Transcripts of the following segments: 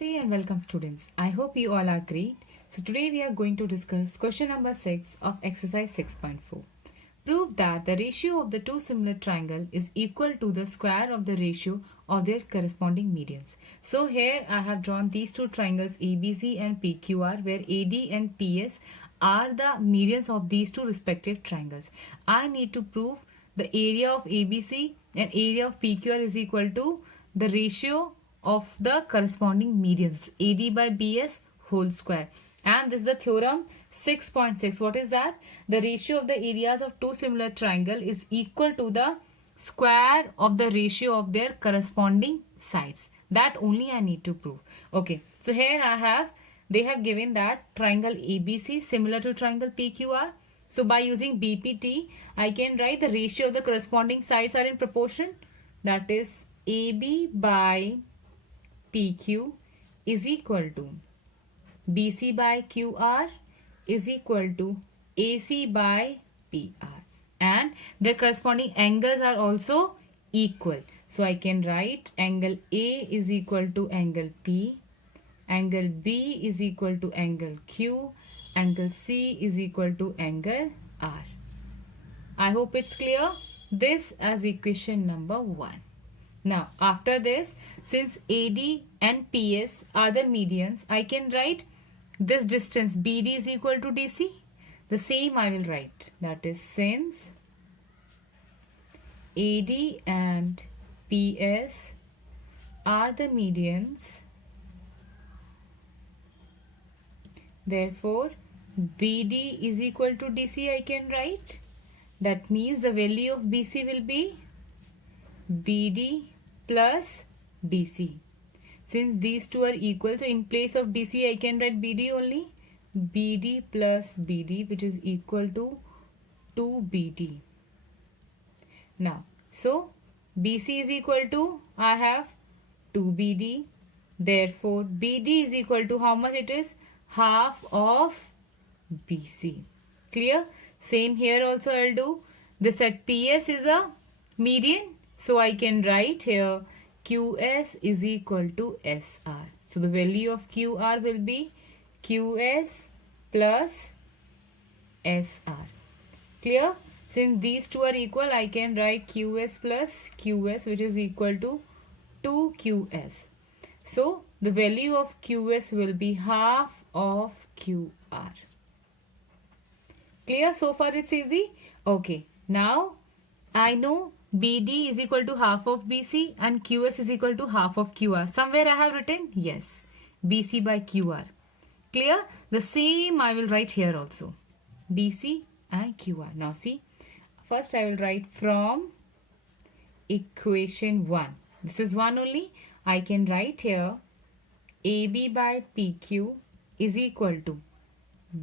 Namaste and welcome students. I hope you all are great. So today we are going to discuss question number 6 of exercise 6.4. Prove that the ratio of the two similar triangle is equal to the square of the ratio of their corresponding medians. So here I have drawn these two triangles ABC and PQR where AD and PS are the medians of these two respective triangles. I need to prove the area of ABC and area of PQR is equal to the ratio of the corresponding medians AD by BS whole square. And this is the theorem 6.6. What is that? The ratio of the areas of two similar triangle is equal to the square of the ratio of their corresponding sides. That only I need to prove. Okay, so here they have given that triangle ABC similar to triangle PQR. So by using BPT, I can write the ratio of the corresponding sides are in proportion. That is AB by PQ is equal to BC by QR is equal to AC by PR, and their corresponding angles are also equal. So I can write angle A is equal to angle P, angle B is equal to angle Q, angle C is equal to angle R. I hope it's clear. This as equation number 1. Now after this, since AD and PS are the medians, I can write this distance BD is equal to DC. The same I will write, that is since AD and PS are the medians, therefore BD is equal to DC I can write. That means the value of BC will be BD plus DC. Since these two are equal, so in place of DC I can write BD only. BD plus BD, which is equal to 2BD. Now, so BC is equal to, I have 2BD. Therefore, BD is equal to how much it is? Half of BC. Clear? Same here also I'll do. This at PS is a median. So I can write here QS is equal to SR. So the value of QR will be QS plus SR. Clear? Since these two are equal, I can write QS plus QS, which is equal to 2QS. So the value of QS will be half of QR. Clear? So far it's easy. Okay. Now I know BD is equal to half of BC and QS is equal to half of QR. Somewhere I have written, yes, BC by QR. Clear? The same I will write here also, BC and QR. Now see, first I will write from equation 1. This is 1 only. I can write here AB by PQ is equal to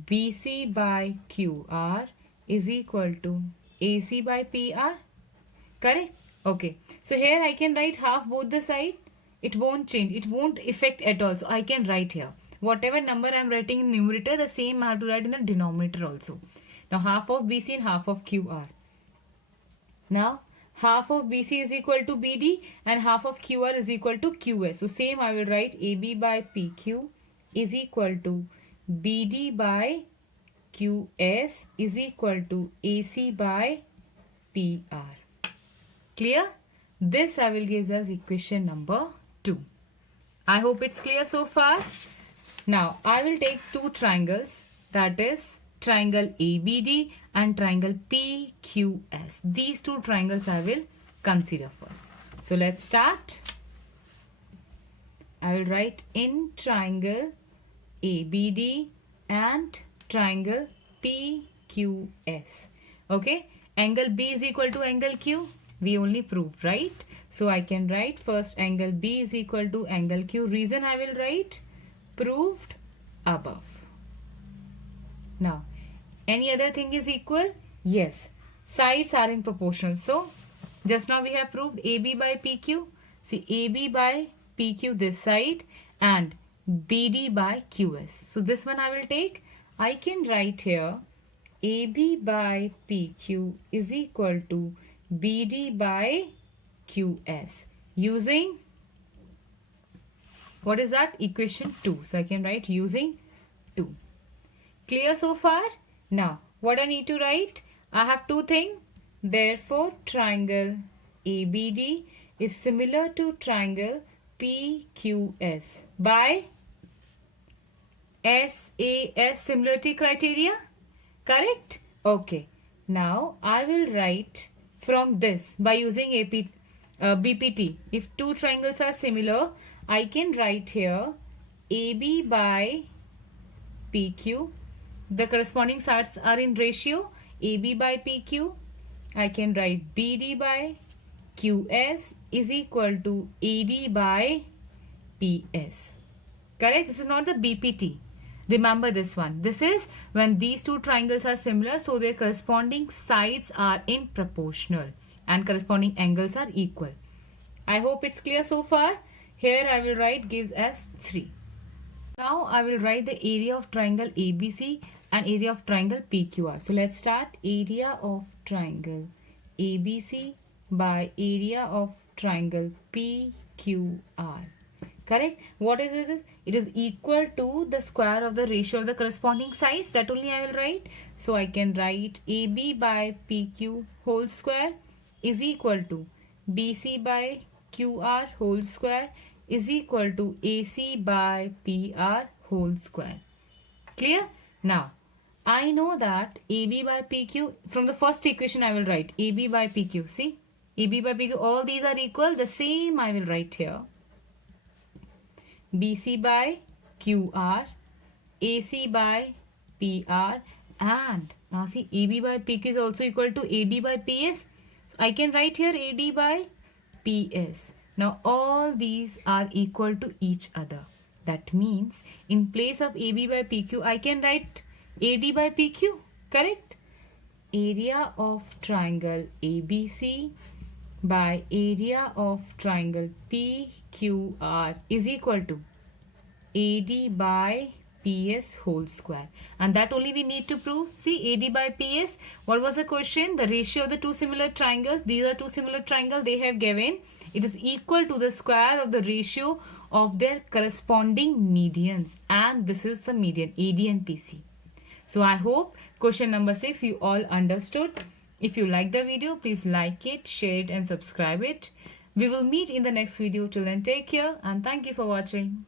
BC by QR is equal to AC by PR. Correct? Okay. So here I can write half both the side. It won't change. It won't affect at all. So I can write here. Whatever number I am writing in numerator, the same I have to write in the denominator also. Now half of BC and half of QR. Now half of BC is equal to BD and half of QR is equal to QS. So same I will write AB by PQ is equal to BD by QS is equal to AC by PR. Clear? This I will give as equation number 2. I hope it's clear so far. Now I will take two triangles, that is triangle ABD and triangle PQS. These two triangles I will consider first. So let's start. I will write in triangle ABD and triangle PQS. Okay, angle B is equal to angle Q. We only proved, right? So I can write first angle B is equal to angle Q. Reason I will write proved above. Now, any other thing is equal? Yes. Sides are in proportion. So, just now we have proved AB by PQ. See, AB by PQ this side and BD by QS. So, this one I will take. I can write here AB by PQ is equal to BD by QS using What is that? Equation 2. So I can write using 2. Clear so far? Now, what I need to write? I have two things. Therefore, triangle ABD is similar to triangle PQS by SAS similarity criteria. Correct? Okay. Now, I will write from this by using BPT. If two triangles are similar, I can write here AB by PQ. The corresponding sides are in ratio AB by PQ. I can write BD by QS is equal to AD by PS. Correct? This is not the BPT. Remember this one. This is when these two triangles are similar, so their corresponding sides are in proportional and corresponding angles are equal. I hope it's clear so far. Here I will write gives us 3. Now I will write the area of triangle ABC and area of triangle PQR. So let's start. Area of triangle ABC by area of triangle PQR. Correct? What is it? It is equal to the square of the ratio of the corresponding sides. That only I will write. So I can write AB by PQ whole square is equal to BC by QR whole square is equal to AC by PR whole square. Clear? Now, I know that AB by PQ, from the first equation I will write AB by PQ. See? AB by PQ, all these are equal. The same I will write here. BC by QR, AC by PR, and now see AB by PQ is also equal to AD by PS. So I can write here AD by PS. Now all these are equal to each other. That means in place of AB by PQ, I can write AD by PQ. Correct? Area of triangle ABC by area of triangle PQR is equal to AD by PS whole square. And that only we need to prove. See, AD by PS. What was the question? The ratio of the two similar triangles. These are two similar triangles they have given. It is equal to the square of the ratio of their corresponding medians. And this is the median, AD and PC. So I hope question number 6 you all understood. If you like the video, please like it, share it and subscribe it. We will meet in the next video. Till then, take care and thank you for watching.